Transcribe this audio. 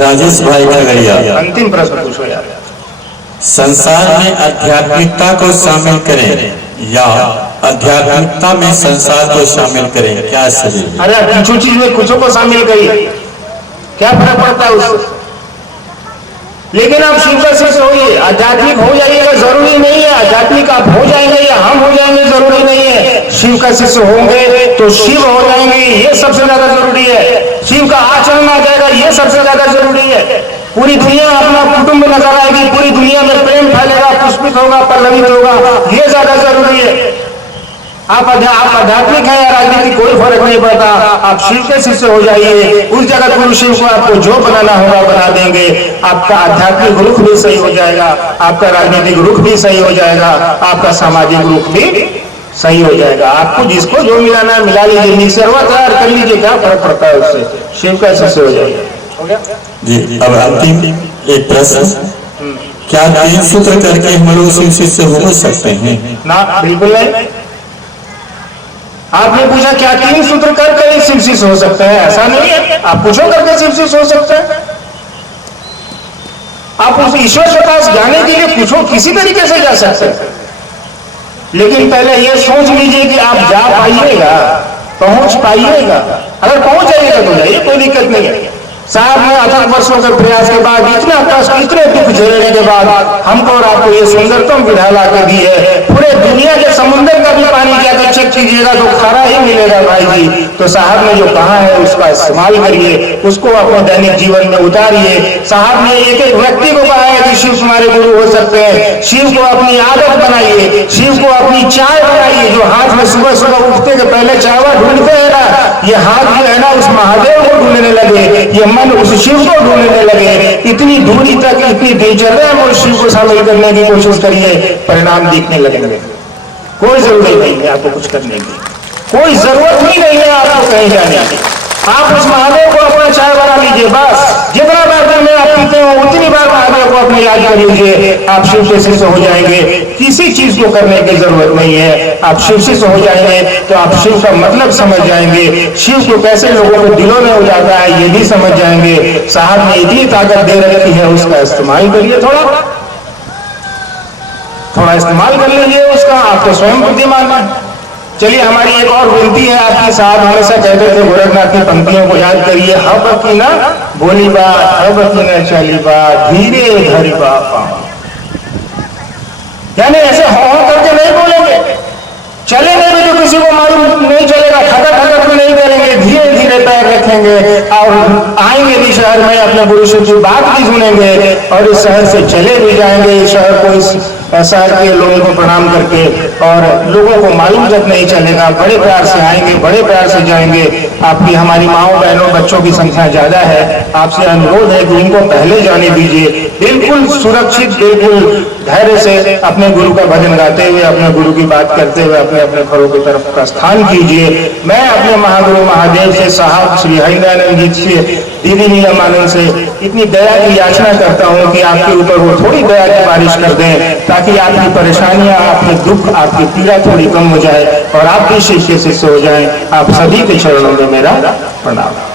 राजेश भाई खगड़िया, अंतिम प्रश्न पूछो यार। संसार में आध्यात्मिकता को शामिल करें या आध्यात्मिकता में संसार को शामिल करें, क्या सही? अरे कुछ चीज में कुछ को शामिल करिए, क्या फर्क पड़ता है उससे? लेकिन आप शिव का शिष्य होइए, आध्यात्मिक हो जाइएगा जरूरी नहीं है। आध्यात्मिक आप हो जाएंगे या हम हो जाएंगे जरूरी नहीं है। शिव का शिष्य होंगे तो शिव हो जाएंगे, ये सबसे ज्यादा जरूरी है। शिव का आचरण आ जाएगा, ये सबसे ज्यादा जरूरी है। पूरी दुनिया अपना कुटुंब नजर आएगी, पूरी दुनिया में प्रेम फैलेगा, पुष्पित होगा, पल्लवित होगा, ये ज्यादा जरूरी है। आप आध्यात्मिक है या राजनीतिक कोई फर्क नहीं पड़ता। आप शिव के शिष्य हो जाइए, उस जगत गुरु शिव को आपको जो बनाना होगा बना देंगे। आपका आध्यात्मिक रुख भी सही हो जाएगा, आपका राजनीतिक रुख भी सही हो जाएगा, आपका सामाजिक रुख भी सही हो जाएगा। आपको जिसको जो मिलाना है मिला लीजिए, निसर्वा तैयार कर लीजिए, क्या फर्क पड़ता है उससे। शिव का शिष्य हो जाइए। हो गया जी। अब अंतिम एक प्रश्न, क्या 3 सूत्र करके हम लोग शिव शिष्य हो सकते हैं? ना, बिल्कुल नहीं। आपने पूछा क्या 3 सूत्र करके शिव शिष्य हो सकते हैं? ऐसा नहीं है। आप पूछो करके शिव शिष्य हो सकते हैं। आप उस ईश्वर के पास जाने के लिए पूछो, किसी तरीके से जा सकते हैं। लेकिन पहले ये सोच लीजिए कि आप जा पाइएगा, पहुंच पाइएगा। अगर पहुंच जाइएगा तो जाइए, कोई दिक्कत नहीं है। साहब ने अथक वर्षों के प्रयास के बाद, इतना कष्ट, इतने दुख झेलने के बाद हमको और आपको ये सुंदरतम विधा ला के दी है। पूरे दुनिया के समुद्र का भी पानी जाकर चेक कीजिएगा तो खारा ही मिलेगा भाई जी। तो साहब ने जो कहा है उसका इस्तेमाल करिए, उसको अपने दैनिक जीवन में उतारिए। साहब ने एक एक व्यक्ति को कहा है कि शिव तुम्हारे गुरु हो सकते हैं। शिव को अपनी आदत बनाइए, शिव को अपनी चाय बनाइए। जो हाथ में सुबह सुबह उठते के पहले चाय ढूंढते हैं ना, ये हाथ जो है ना उस महादेव को ढूंढने लगे, ये मन उस शिव को ढूंढने लगे। इतनी दूरी तक, इतनी दिनचर्या में उस शिव को शामिल करने की कोशिश करिए, परिणाम दिखने लगेंगे। कोई जरूरत नहीं है आपको कुछ करने की, कोई जरूरत ही नहीं है आपको कहीं जाने की। आप उस महादेव को अपना चाय बना लीजिए, बस जितना बार दिन में आप पीते हो उतनी बार महादेव को अपने याद कर लीजिए। आप शिव के शिष्य हो जाएंगे, किसी चीज को करने की जरूरत नहीं है। आप शिव शिष्य हो जाएंगे तो आप शिव का मतलब समझ जाएंगे, शिव को कैसे लोगों को दिलों में उजाता है ये भी समझ जाएंगे। साहब ने इतनी ताकत दे रखी है, उसका इस्तेमाल करिए, थोड़ा इस्तेमाल कर लीजिए उसका। आप तो स्वयं बुद्धिमान है। चलिए हमारी एक और विनती है आपकी। साहब हमेशा कहते थे गोरखनाथ की पंक्तियों को याद करिए। हब की ना बोली बात, हब की ना चली बात, धीरे धरी बापा। यानी ऐसे हो करके नहीं बोलेंगे, चलेंगे भी तो किसी को मालूम नहीं चलेगा, ठगक ठगक भी नहीं करेंगे, धीरे धीरे पैर रखेंगे और आएंगे भी शहर में, अपने गुरु शिव की बात भी सुनेंगे और इस शहर से चले भी जाएंगे। इस शहर को, इस शहर के लोगों को प्रणाम करके, और लोगों को मालूम तक नहीं चलेगा। बड़े प्यार से आएंगे, बड़े प्यार से जाएंगे। आपकी हमारी माओ बहनों बच्चों की संख्या ज्यादा है, आपसे अनुरोध है कि उनको पहले जाने दीजिए। बिल्कुल सुरक्षित, बिल्कुल धैर्य से अपने गुरु का भजन गाते हुए, अपने गुरु की बात करते हुए अपने अपने घरों की तरफ प्रस्थान कीजिए। मैं अपने महागुरु महादेव से, साहब श्री हरिदयानंद जी से, दीदी नीलमानंद से इतनी दया की याचना करता हूँ कि आपके ऊपर वो थोड़ी दया की बारिश कर दें, ताकि आपकी परेशानियां, आपके दुख, आपकी पीड़ा थोड़ी कम हो जाए और आप भी शिष्य शिष्य हो जाएं। आप सभी के चरणों में मेरा प्रणाम।